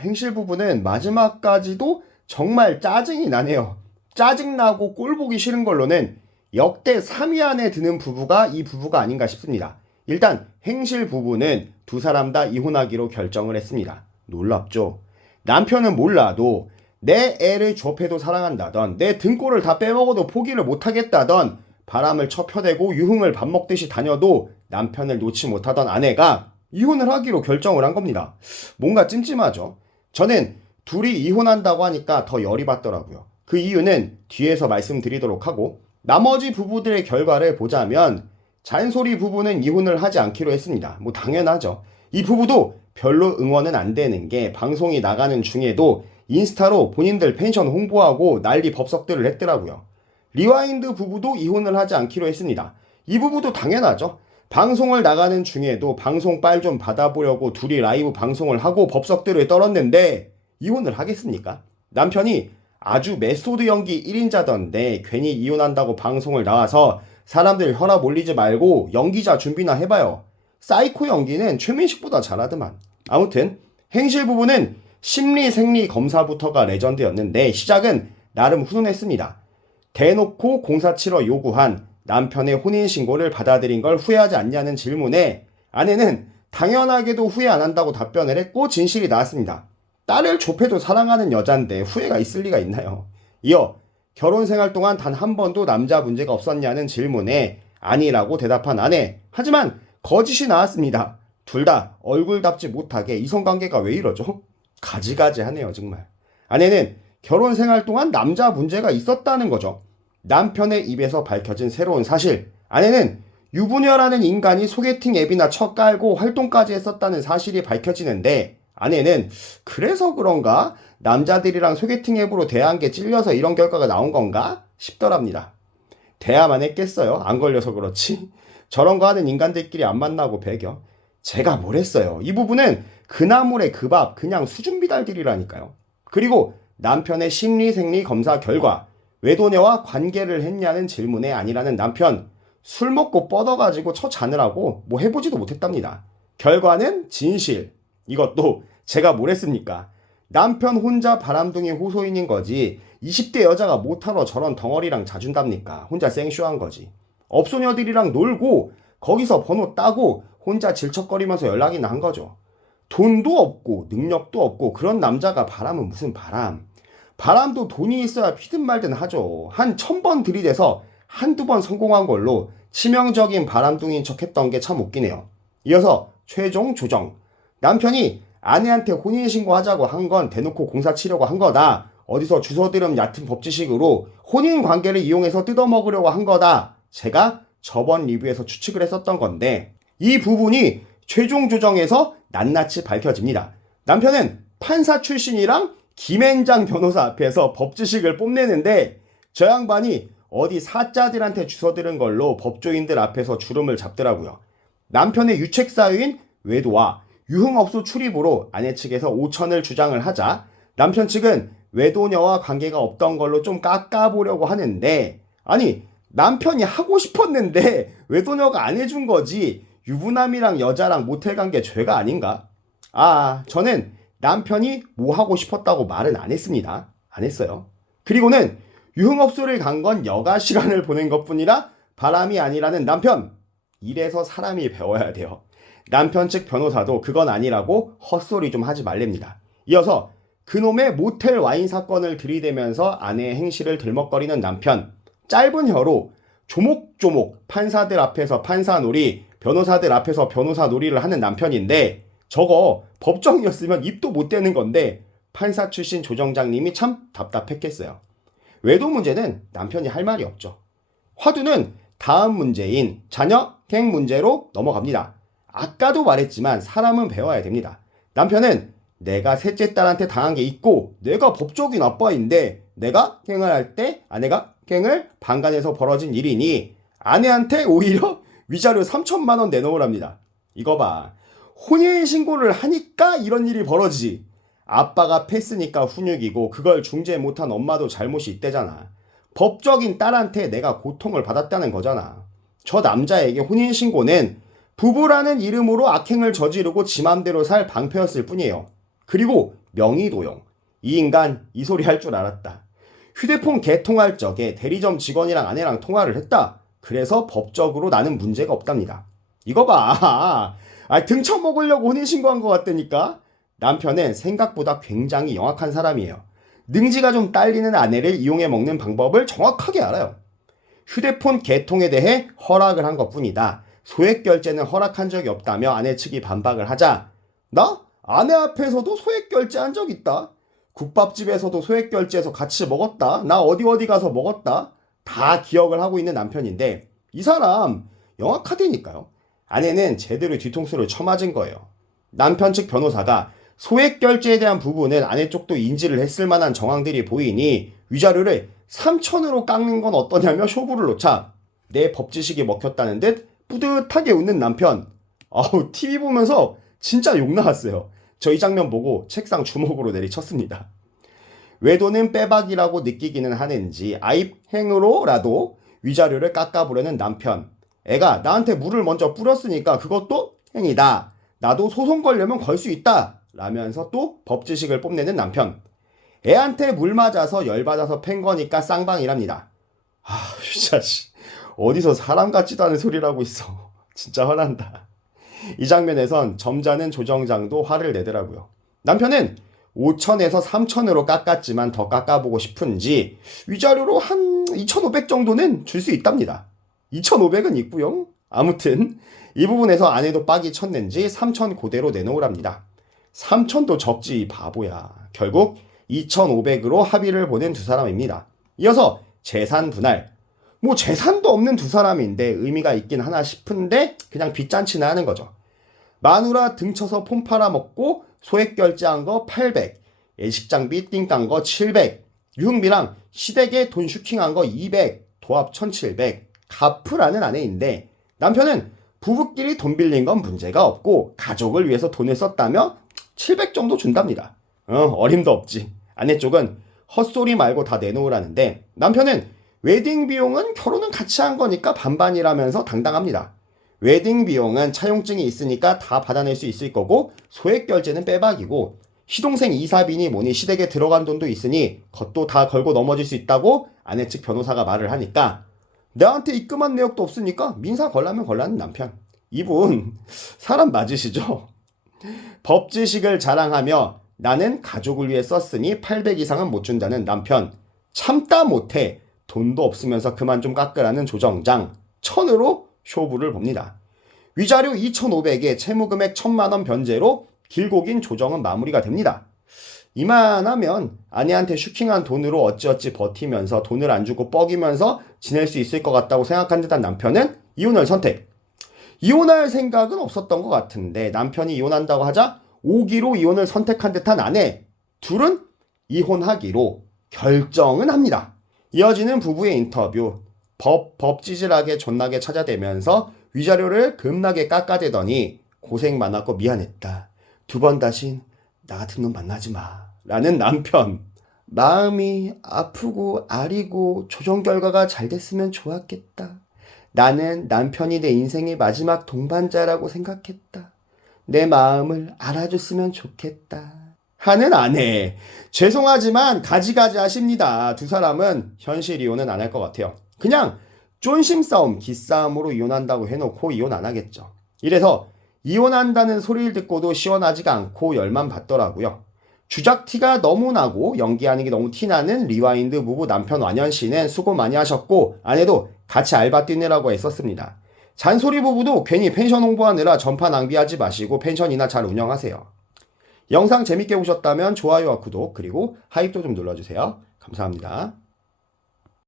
행실 부부는 마지막까지도 정말 짜증이 나네요. 짜증나고 꼴보기 싫은 걸로는 역대 3위 안에 드는 부부가 이 부부가 아닌가 싶습니다. 일단 행실 부부는 두 사람 다 이혼하기로 결정을 했습니다. 놀랍죠? 남편은 몰라도 내 애를 접해도 사랑한다던, 내 등골을 다 빼먹어도 포기를 못하겠다던, 바람을 쳐펴대고 유흥을 밥 먹듯이 다녀도 남편을 놓지 못하던 아내가 이혼을 하기로 결정을 한 겁니다. 뭔가 찜찜하죠? 저는 둘이 이혼한다고 하니까 더 열이 받더라고요. 그 이유는 뒤에서 말씀드리도록 하고, 나머지 부부들의 결과를 보자면 잔소리 부부는 이혼을 하지 않기로 했습니다. 뭐 당연하죠. 이 부부도 별로 응원은 안 되는 게 방송이 나가는 중에도 인스타로 본인들 펜션 홍보하고 난리 법석들을 했더라고요. 리와인드 부부도 이혼을 하지 않기로 했습니다. 이 부부도 당연하죠. 방송을 나가는 중에도 방송 빨 좀 받아보려고 둘이 라이브 방송을 하고 법석들을 떨었는데 이혼을 하겠습니까? 남편이 아주 메소드 연기 1인자던데 괜히 이혼한다고 방송을 나와서 사람들 혈압 올리지 말고 연기자 준비나 해봐요. 사이코 연기는 최민식보다 잘하더만. 아무튼 행실 부부는 심리 생리 검사부터가 레전드였는데 시작은 나름 훈훈했습니다. 대놓고 공사 치러 요구한 남편의 혼인신고를 받아들인 걸 후회하지 않냐는 질문에 아내는 당연하게도 후회 안 한다고 답변을 했고 진실이 나왔습니다. 딸을 좁혀도 사랑하는 여잔데 후회가 있을 리가 있나요? 이어 결혼 생활 동안 단 한 번도 남자 문제가 없었냐는 질문에 아니라고 대답한 아내. 하지만 거짓이 나왔습니다. 둘 다 얼굴답지 못하게 이성관계가 왜 이러죠? 가지가지하네요 정말. 아내는 결혼 생활 동안 남자 문제가 있었다는 거죠. 남편의 입에서 밝혀진 새로운 사실. 아내는 유부녀라는 인간이 소개팅 앱이나 쳐 깔고 활동까지 했었다는 사실이 밝혀지는데 아내는 그래서 그런가? 남자들이랑 소개팅 앱으로 대한 게 찔려서 이런 결과가 나온 건가? 싶더랍니다. 대화만 했겠어요? 안 걸려서 그렇지. 저런 거 하는 인간들끼리 안 만나고 배겨. 제가 뭘 했어요? 이 부분은 그 나물의 그 밥 그냥 수준비달들이라니까요. 그리고 남편의 심리생리 검사 결과 외도녀와 관계를 했냐는 질문에 아니라는 남편. 술 먹고 뻗어가지고 쳐 자느라고 뭐 해보지도 못했답니다. 결과는 진실. 이것도 제가 뭘 했습니까? 남편 혼자 바람둥이 호소인인 거지 20대 여자가 못하러 저런 덩어리랑 자준답니까? 혼자 생쇼한 거지. 업소녀들이랑 놀고 거기서 번호 따고 혼자 질척거리면서 연락이나 한 거죠. 돈도 없고 능력도 없고 그런 남자가 바람은 무슨 바람. 바람도 돈이 있어야 피든 말든 하죠. 한 1000번 들이대서 한두 번 성공한 걸로 치명적인 바람둥이인 척 했던 게 참 웃기네요. 이어서 최종 조정. 남편이 아내한테 혼인신고하자고 한 건 대놓고 공사 치려고 한 거다. 어디서 주워들은 얕은 법지식으로 혼인관계를 이용해서 뜯어먹으려고 한 거다. 제가 저번 리뷰에서 추측을 했었던 건데 이 부분이 최종 조정에서 낱낱이 밝혀집니다. 남편은 판사 출신이랑 김앤장 변호사 앞에서 법지식을 뽐내는데 저 양반이 어디 사자들한테 주워들은 걸로 법조인들 앞에서 주름을 잡더라고요. 남편의 유책 사유인 외도와 유흥업소 출입으로 아내 측에서 5천을 주장을 하자 남편 측은 외도녀와 관계가 없던 걸로 좀 깎아보려고 하는데 아니 남편이 하고 싶었는데 외도녀가 안 해준 거지 유부남이랑 여자랑 모텔 간 게 죄가 아닌가? 저는 남편이 뭐 하고 싶었다고 말은 안 했습니다. 안 했어요. 그리고는 유흥업소를 간 건 여가 시간을 보낸 것뿐이라 바람이 아니라는 남편. 이래서 사람이 배워야 돼요. 남편 측 변호사도 그건 아니라고 헛소리 좀 하지 말랍니다. 이어서 그놈의 모텔 와인 사건을 들이대면서 아내의 행실을 들먹거리는 남편. 짧은 혀로 조목조목 판사들 앞에서 판사놀이, 변호사들 앞에서 변호사 놀이를 하는 남편인데 저거 법정이었으면 입도 못 대는 건데 판사 출신 조정장님이 참 답답했겠어요. 외도 문제는 남편이 할 말이 없죠. 화두는 다음 문제인 자녀 갱 문제로 넘어갑니다. 아까도 말했지만 사람은 배워야 됩니다. 남편은 내가 셋째 딸한테 당한 게 있고 내가 법적인 아빠인데 내가 갱을 할 때 아내가 갱을 방관해서 벌어진 일이니 아내한테 오히려 위자료 3천만 원 내놓으랍니다. 이거 봐. 혼인신고를 하니까 이런 일이 벌어지지. 아빠가 패스니까 훈육이고 그걸 중재 못한 엄마도 잘못이 있대잖아. 법적인 딸한테 내가 고통을 받았다는 거잖아. 저 남자에게 혼인신고는 부부라는 이름으로 악행을 저지르고 지 맘대로 살 방패였을 뿐이에요. 그리고 명의도용. 이 인간 이 소리 할 줄 알았다. 휴대폰 개통할 적에 대리점 직원이랑 아내랑 통화를 했다. 그래서 법적으로 나는 문제가 없답니다. 이거 봐. 등쳐 먹으려고 혼인신고한 것 같다니까. 남편은 생각보다 굉장히 영악한 사람이에요. 능지가 좀 딸리는 아내를 이용해 먹는 방법을 정확하게 알아요. 휴대폰 개통에 대해 허락을 한 것뿐이다. 소액 결제는 허락한 적이 없다며 아내 측이 반박을 하자, 나? 아내 앞에서도 소액 결제한 적 있다. 국밥집에서도 소액 결제해서 같이 먹었다. 나 어디 가서 먹었다. 다 기억을 하고 있는 남편인데 이 사람 영악하다니까요. 아내는 제대로 뒤통수를 쳐맞은 거예요. 남편 측 변호사가 소액 결제에 대한 부분은 아내 쪽도 인지를 했을 만한 정황들이 보이니 위자료를 3천으로 깎는 건 어떠냐며 쇼부를 놓자 내 법지식이 먹혔다는 듯 뿌듯하게 웃는 남편. TV 보면서 진짜 욕 나왔어요. 저 이 장면 보고 책상 주먹으로 내리쳤습니다. 외도는 빼박이라고 느끼기는 하는지 아입행으로라도 위자료를 깎아보려는 남편. 애가 나한테 물을 먼저 뿌렸으니까 그것도 행위다. 나도 소송 걸려면 걸 수 있다. 라면서 또 법지식을 뽐내는 남편. 애한테 물 맞아서 열받아서 팬 거니까 쌍방이랍니다. 진짜 어디서 사람 같지도 않은 소리를 하고 있어. 진짜 화난다. 이 장면에선 점잖은 조정장도 화를 내더라고요. 남편은 5천에서 3천으로 깎았지만 더 깎아보고 싶은지 위자료로 한 2,500 정도는 줄 수 있답니다. 2,500은 있고요. 아무튼 이 부분에서 아내도 빡이 쳤는지 3천 그대로 내놓으랍니다. 3천도 적지 바보야. 결국 2,500으로 합의를 보낸 두 사람입니다. 이어서 재산 분할. 재산도 없는 두 사람인데 의미가 있긴 하나 싶은데 그냥 빚잔치나 하는 거죠. 마누라 등쳐서 폰 팔아먹고 소액 결제한 거 800, 예식장비 띵깐 거 700, 유흥비랑 시댁에 돈 슈킹한 거 200, 도합 1700, 갚으라는 아내인데 남편은 부부끼리 돈 빌린 건 문제가 없고 가족을 위해서 돈을 썼다며 700 정도 준답니다. 어림도 없지. 아내 쪽은 헛소리 말고 다 내놓으라는데 남편은 웨딩 비용은 결혼은 같이 한 거니까 반반이라면서 당당합니다. 웨딩 비용은 차용증이 있으니까 다 받아낼 수 있을 거고 소액 결제는 빼박이고 시동생 이사비니 뭐니 시댁에 들어간 돈도 있으니 그것도 다 걸고 넘어질 수 있다고 아내 측 변호사가 말을 하니까 나한테 입금한 내역도 없으니까 민사 걸라면 걸라는 남편. 이분 사람 맞으시죠? 법지식을 자랑하며 나는 가족을 위해 썼으니 800 이상은 못 준다는 남편. 참다 못해 돈도 없으면서 그만 좀 깎으라는 조정장. 1000으로 쇼부를 봅니다. 위자료 2,500에 채무금액 1,000만원 변제로 길고 긴 조정은 마무리가 됩니다. 이만하면 아내한테 슈킹한 돈으로 어찌어찌 버티면서 돈을 안 주고 뻐기면서 지낼 수 있을 것 같다고 생각한 듯한 남편은 이혼을 선택. 이혼할 생각은 없었던 것 같은데 남편이 이혼한다고 하자 오기로 이혼을 선택한 듯한 아내. 둘은 이혼하기로 결정은 합니다. 이어지는 부부의 인터뷰. 법지질하게 존나게 찾아대면서 위자료를 급나게 깎아대더니 고생 많았고 미안했다. 2번 다신 나 같은 놈 만나지 마. 라는 남편. 마음이 아프고 아리고 조정 결과가 잘 됐으면 좋았겠다. 나는 남편이 내 인생의 마지막 동반자라고 생각했다. 내 마음을 알아줬으면 좋겠다. 하는 아내. 죄송하지만 가지가지 하십니다. 두 사람은 현실 이혼은 안 할 것 같아요. 그냥 쫀심 싸움, 기싸움으로 이혼한다고 해놓고 이혼 안 하겠죠. 이래서 이혼한다는 소리를 듣고도 시원하지가 않고 열만 받더라고요. 주작티가 너무 나고 연기하는 게 너무 티나는 리와인드 부부 남편 완현씨는 수고 많이 하셨고 아내도 같이 알바 뛰느라고 애썼습니다. 잔소리 부부도 괜히 펜션 홍보하느라 전파 낭비하지 마시고 펜션이나 잘 운영하세요. 영상 재밌게 보셨다면 좋아요와 구독 그리고 하이도 좀 눌러주세요. 감사합니다.